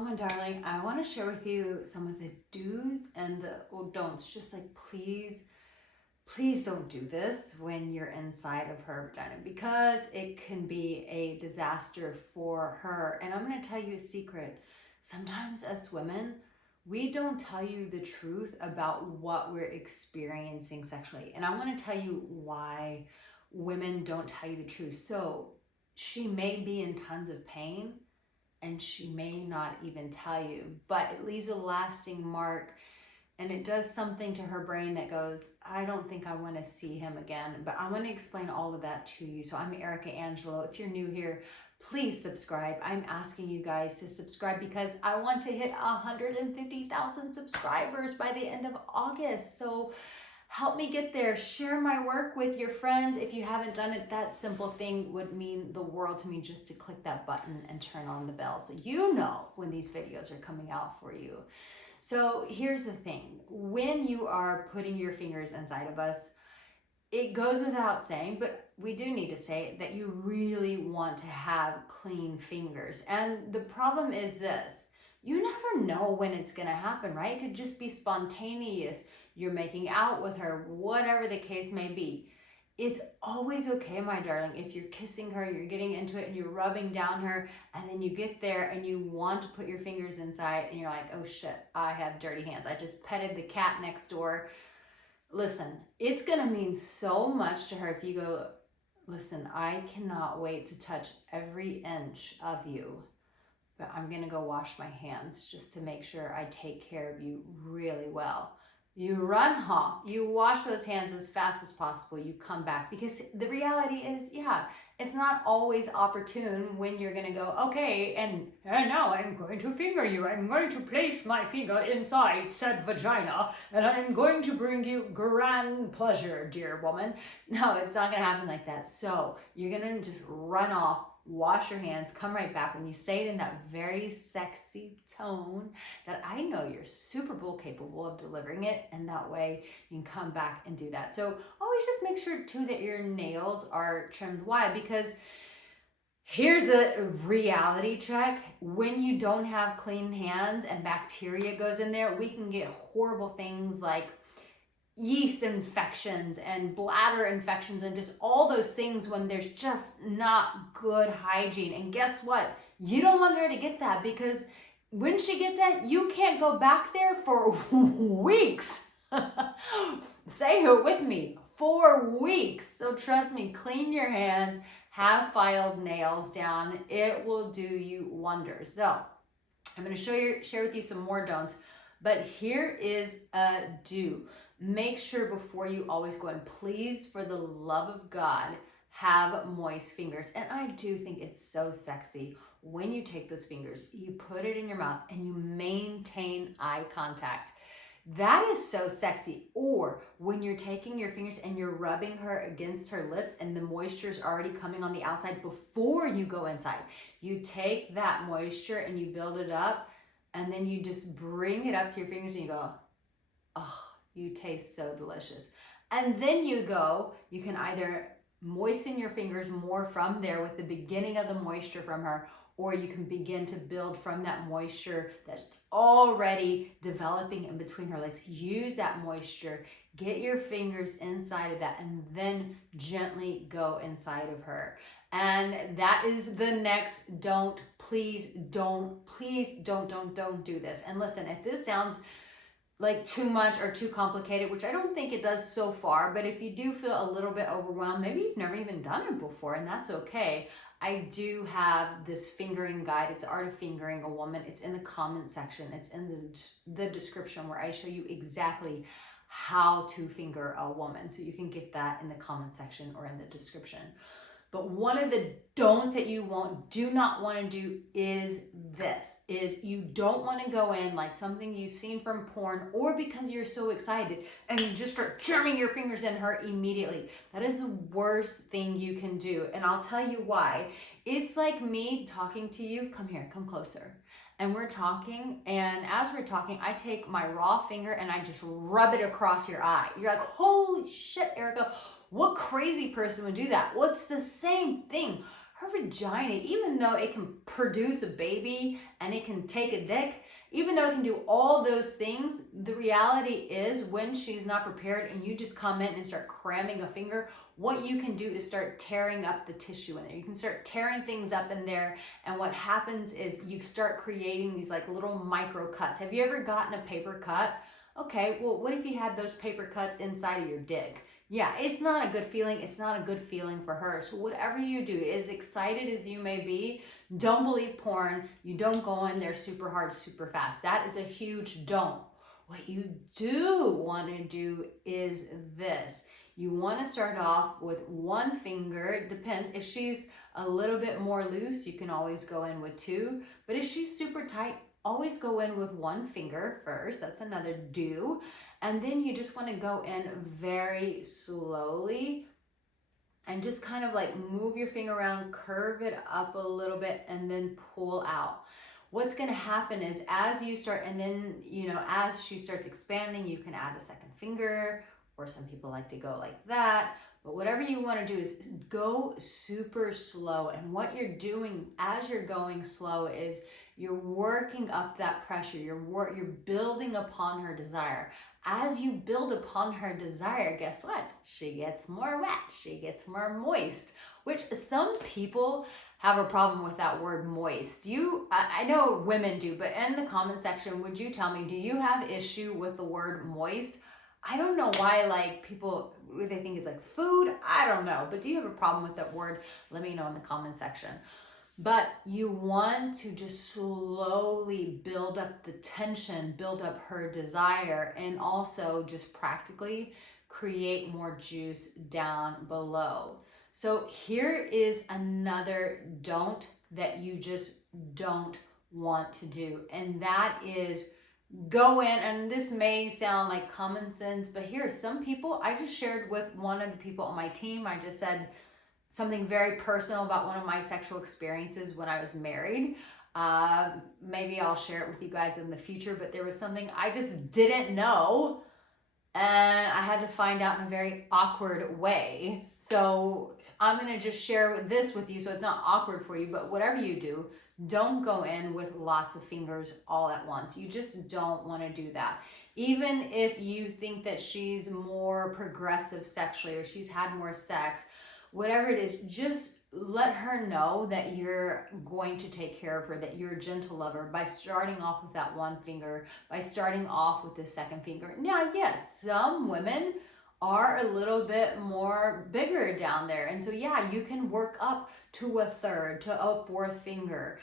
Oh my darling, I want to share with you some of the do's and the don'ts. Just like, please don't do this when you're inside of her vagina because it can be a disaster for her. And I'm going to tell you a secret. Sometimes as women, we don't tell you the truth about what we're experiencing sexually. And I want to tell you why women don't tell you the truth. So she may be in tons of pain and she may not even tell you, but it leaves a lasting mark and it does something to her brain that goes, I don't think I want to see him again. But I want to explain all of that to you. So I'm Arica Angelo. If you're new here, please subscribe. I'm asking you guys to subscribe because I want to hit 150,000 subscribers by the end of August. So help me get there. Share my work with your friends. If you haven't done it, that simple thing would mean the world to me, just to click that button and turn on the bell so you know when these videos are coming out for you. So here's the thing. When you are putting your fingers inside of us, it goes without saying, but we do need to say that you really want to have clean fingers. And the problem is this: you never know when it's going to happen, right? It could just be spontaneous. You're making out with her, whatever the case may be. It's always okay, my darling, if you're kissing her, you're getting into it and you're rubbing down her, and then you get there and you want to put your fingers inside and you're like, oh shit, I have dirty hands. I just petted the cat next door. Listen, it's going to mean so much to her if you go, listen, I cannot wait to touch every inch of you, but I'm going to go wash my hands just to make sure I take care of you really well. You run home, you wash those hands as fast as possible, you come back, because the reality is, yeah, it's not always opportune when you're gonna go, okay, and now I'm going to finger you. I'm going to place my finger inside said vagina, and I'm going to bring you grand pleasure, dear woman. No, it's not gonna happen like that. So you're gonna just run off, wash your hands, come right back. When you say it in that very sexy tone that I know you're Super Bowl capable of delivering it, and that way you can come back and do that. So always just make sure too that your nails are trimmed wide, because here's a reality check. When you don't have clean hands and bacteria goes in there, we can get horrible things like yeast infections and bladder infections and just all those things when there's just not good hygiene. And guess what? You don't want her to get that, because when she gets it, you can't go back there for weeks. Say it with me, 4 weeks. So trust me, clean your hands, have filed nails down. It will do you wonders. So I'm going to share with you some more don'ts, but here is a do. Make sure before you always go in, please, for the love of God, have moist fingers. And I do think it's so sexy when you take those fingers, you put it in your mouth and you maintain eye contact. That is so sexy. Or when you're taking your fingers and you're rubbing her against her lips and the moisture is already coming on the outside before you go inside. You take that moisture and you build it up, and then you just bring it up to your fingers and you go, oh, you taste so delicious. And then you can either moisten your fingers more from there with the beginning of the moisture from her, or you can begin to build from that moisture that's already developing in between her legs. Use that moisture, get your fingers inside of that, and then gently go inside of her. And that is the next don't. Please don't do this. And listen, if this sounds like too much or too complicated, which I don't think it does so far, but if you do feel a little bit overwhelmed, maybe you've never even done it before, and that's okay. I do have this fingering guide. It's the art of fingering a woman. It's in the comment section. It's in the description, where I show you exactly how to finger a woman. So you can get that in the comment section or in the description. But one of the don'ts that you do not want to do is this, is you don't want to go in like something you've seen from porn, or because you're so excited and you just start jamming your fingers in her immediately. That is the worst thing you can do. And I'll tell you why. It's like me talking to you. Come here, come closer. And we're talking, and as we're talking, I take my raw finger and I just rub it across your eye. You're like, holy shit, Arica. What crazy person would do that? Well, it's the same thing. her vagina, even though it can produce a baby and it can take a dick, even though it can do all those things, the reality is when she's not prepared and you just come in and start cramming a finger, what you can do is start tearing up the tissue in there. You can start tearing things up in there, and what happens is you start creating these like little micro cuts. Have you ever gotten a paper cut? Okay, well, what if you had those paper cuts inside of your dick? Yeah, it's not a good feeling. It's not a good feeling for her. So whatever you do, as excited as you may be, don't believe porn. You don't go in there super hard, super fast. That is a huge don't. What you do want to do is this. You want to start off with one finger. It depends. If she's a little bit more loose, you can always go in with two. But if she's super tight, always go in with one finger first. That's another do. And then you just want to go in very slowly and just kind of like move your finger around, curve it up a little bit, and then pull out. What's going to happen is as you start, and then, you know, as she starts expanding, you can add a second finger, or some people like to go like that. But whatever you want to do is go super slow. And what you're doing as you're going slow is you're working up that pressure. You're building upon her desire. As you build upon her desire, guess what? She gets more wet. She gets more moist, which some people have a problem with that word moist. I know women do, but in the comment section, would you tell me, do you have issue with the word moist? I don't know why, like, people, they think it's like food. I don't know, but do you have a problem with that word? Let me know in the comment section. But you want to just slowly build up the tension, build up her desire, and also just practically create more juice down below. So here is another don't that you just don't want to do. And that is go in, and this may sound like common sense, but here are some people. I just shared with one of the people on my team, I just said something very personal about one of my sexual experiences when I was married. Maybe I'll share it with you guys in the future, but there was something I just didn't know, and I had to find out in a very awkward way. So I'm going to just share this with you so it's not awkward for you, but whatever you do, don't go in with lots of fingers all at once. You just don't want to do that. Even if you think that she's more progressive sexually or she's had more sex, whatever it is, just let her know that you're going to take care of her, that you're a gentle lover by starting off with that one finger, by starting off with the second finger. Now, yes, some women are a little bit more bigger down there. And so, yeah, you can work up to a third, to a fourth finger.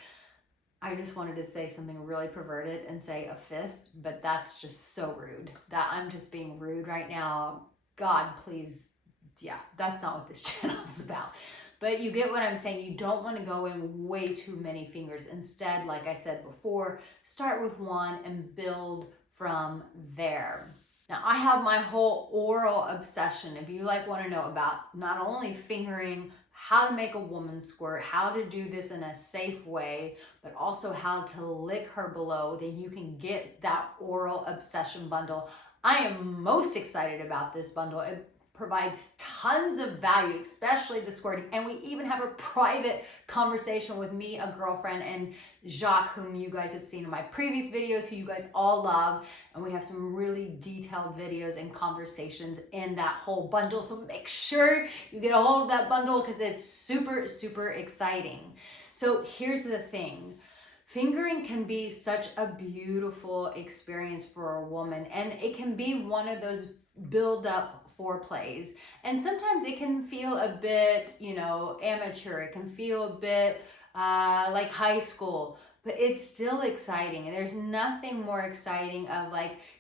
I just wanted to say something really perverted and say a fist, but that's just so rude. That I'm just being rude right now. God, please. Yeah, that's not what this channel is about. But you get what I'm saying. You don't want to go in way too many fingers. Instead, like I said before, start with one and build from there. Now, I have my whole oral obsession. If you want to know about not only fingering, how to make a woman squirt, how to do this in a safe way, but also how to lick her below, then you can get that oral obsession bundle. I am most excited about this bundle. It provides tons of value, especially the squirting. And we even have a private conversation with me, a girlfriend, and Jacques, whom you guys have seen in my previous videos, who you guys all love. And we have some really detailed videos and conversations in that whole bundle. So make sure you get a hold of that bundle because it's super, super exciting. So here's the thing. Fingering can be such a beautiful experience for a woman, and it can be one of those build up foreplays. And sometimes it can feel a bit, amateur. It can feel a bit like high school, but it's still exciting. And there's nothing more exciting of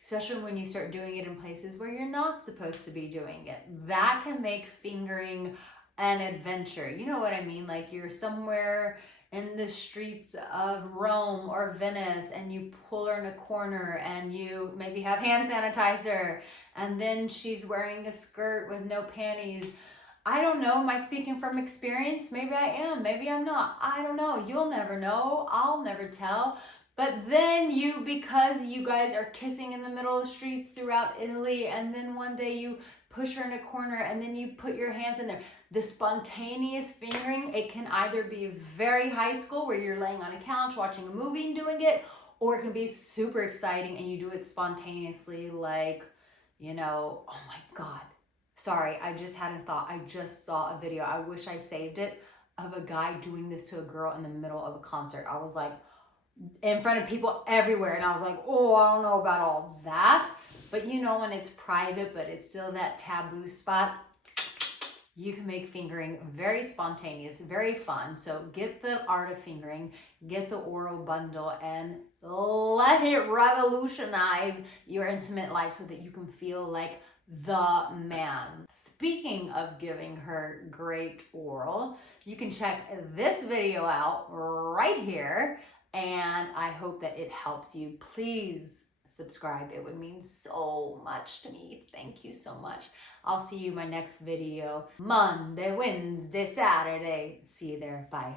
especially when you start doing it in places where you're not supposed to be doing it. That can make fingering an adventure. You know what I mean? Like you're somewhere in the streets of Rome or Venice and you pull her in a corner and you maybe have hand sanitizer and then she's wearing a skirt with no panties. I don't know. Am I speaking from experience? Maybe I am. Maybe I'm not. I don't know. You'll never know. I'll never tell. But then because you guys are kissing in the middle of the streets throughout Italy, and then one day you push her in a corner, and then you put your hands in there. The spontaneous fingering, it can either be very high school where you're laying on a couch watching a movie and doing it, or it can be super exciting and you do it spontaneously, like, you know, oh my God. Sorry, I just had a thought. I just saw a video. I wish I saved it, of a guy doing this to a girl in the middle of a concert. I was like, in front of people everywhere, and I was like, oh, I don't know about all that. But you know, when it's private, but it's still that taboo spot, you can make fingering very spontaneous, very fun. So get the art of fingering, get the oral bundle, and let it revolutionize your intimate life so that you can feel like the man. Speaking of giving her great oral, you can check this video out right here, and I hope that it helps you. Please subscribe. It would mean so much to me. Thank you so much. I'll see you in my next video Monday, Wednesday, Saturday. See you there. Bye.